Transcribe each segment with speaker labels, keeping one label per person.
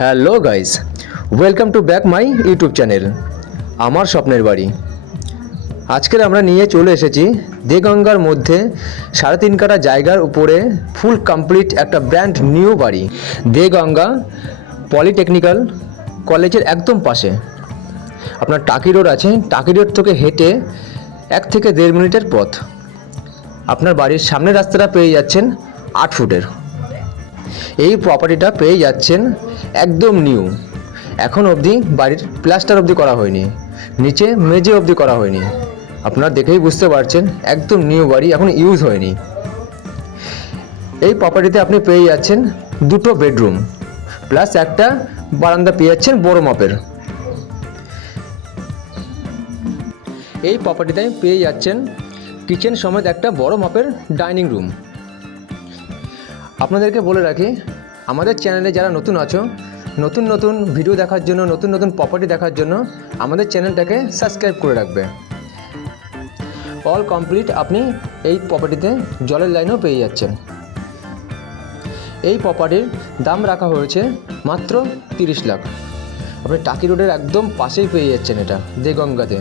Speaker 1: Hello guys welcome to back my YouTube channel আমার স্বপ্নের বাড়ি। আজকের আমরা নিয়ে চলে এসেছি দেগঙ্গার মধ্যে সাড়ে তিন কাটা জায়গার উপরে ফুল কমপ্লিট একটা ব্র্যান্ড নিউ বাড়ি, দেগঙ্গা পলিটেকনিক্যাল কলেজের একদম পাশে। আপনার টাকি রোড আছে, টাকি রোড থেকে হেঁটে এক থেকে দেড় মিনিটের পথ। আপনার বাড়ির সামনের রাস্তাটা পেয়ে যাচ্ছেন আট ফুটের। এই প্রপার্টিটা পেয়ে যাচ্ছেন একদম নিউ এখন অবধি বাড়ির প্লাস্টার অবধি করা হয়নি, নিচে মেঝে অবধি করা হয়নি। আপনারা দেখেই বুঝতে পারছেন, একদম নিউ বাড়ি, এখন ইউজ হয়নি। এই প্রপার্টিতে আপনি পেয়ে যাচ্ছেন দুটো বেডরুম প্লাস একটা বারান্দা পেয়ে যাচ্ছেন বড় মাপের। এই প্রপার্টিতে পেয়ে যাচ্ছেন কিচেন সমেত একটা বড় মাপের ডাইনিং রুম আপনাদেরকে বলে রাখি, আমাদের চ্যানেলে যারা নতুন আছো, নতুন নতুন ভিডিও দেখার জন্য, নতুন নতুন প্রপার্টি দেখার জন্য আমাদের চ্যানেলটাকে সাবস্ক্রাইব করে রাখবে। অল কমপ্লিট আপনি এই প্রপার্টিতে জলের লাইনও পেয়ে যাচ্ছেন। এই প্রপার্টির দাম রাখা হয়েছে মাত্র তিরিশ লাখ। আপনি টাকি রোডের একদম পাশেই পেয়ে যাচ্ছেন এটা, দেগঙ্গাতে।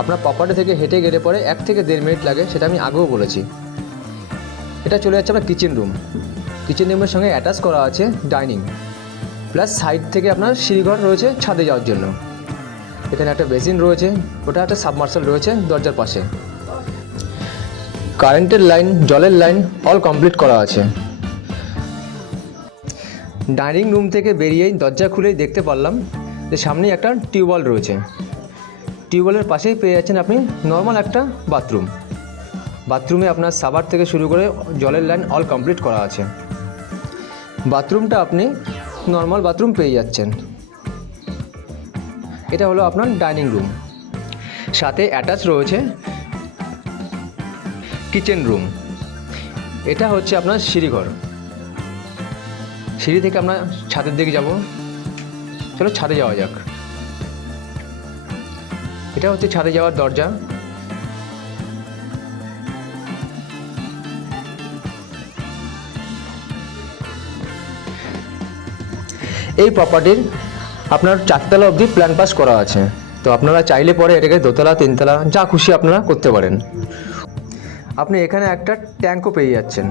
Speaker 1: আপনার প্রপার্টি থেকে হেঁটে গেলে পরে এক থেকে দেড় মিনিট লাগে, সেটা আমি আগেও বলেছি। এটা চলে যাচ্ছে আপনার কিচেন রুম কিচেন রুমের সঙ্গে অ্যাটাচ করা আছে ডাইনিং প্লাস সাইড থেকে আপনার সিঁড়িঘর রয়েছে ছাদে যাওয়ার জন্য। এখানে একটা বেসিন রয়েছে, ওটা একটা সাবমার্সাল রয়েছে দরজার পাশে। কারেন্টের লাইন জলের লাইন অল কমপ্লিট করা আছে। ডাইনিং রুম থেকে বেরিয়েই দরজা খুলেই দেখতে পারলাম যে সামনেই একটা টিউবওয়েল রয়েছে। টিউবওয়েলের পাশেই পেয়ে যাচ্ছেন আপনি নর্মাল একটা বাথরুম বাথরুমে আপনার সাবার থেকে শুরু করে জলের লাইন অল কমপ্লিট করা আছে। বাথরুমটা আপনি নর্মাল বাথরুম পেয়ে যাচ্ছেন। এটা হলো আপনার ডাইনিং রুম সাথে অ্যাটাচ রয়েছে কিচেন রুম এটা হচ্ছে আপনার সিঁড়িঘর। সিঁড়ি থেকে আমরা ছাদের দিকে যাব। চলো ছাদে যাওয়া যাক। এটা হচ্ছে ছাদে যাওয়ার দরজা। এই প্রপার্টির আপনার চারতলা অবধি প্ল্যান পাস করা আছে। তো আপনারা চাইলে পরে এটাকে দোতলা, তিনতলা, যা খুশি আপনারা করতে পারেন। আপনি এখানে একটা ট্যাঙ্কও পেয়ে যাচ্ছেন।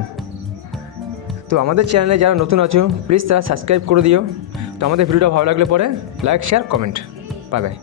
Speaker 1: তো আমাদের চ্যানেলে যারা নতুন আছো প্লিজ তারা সাবস্ক্রাইব করে দিও। তো আমাদের ভিডিওটা ভালো লাগলে পরে like share comment bye bye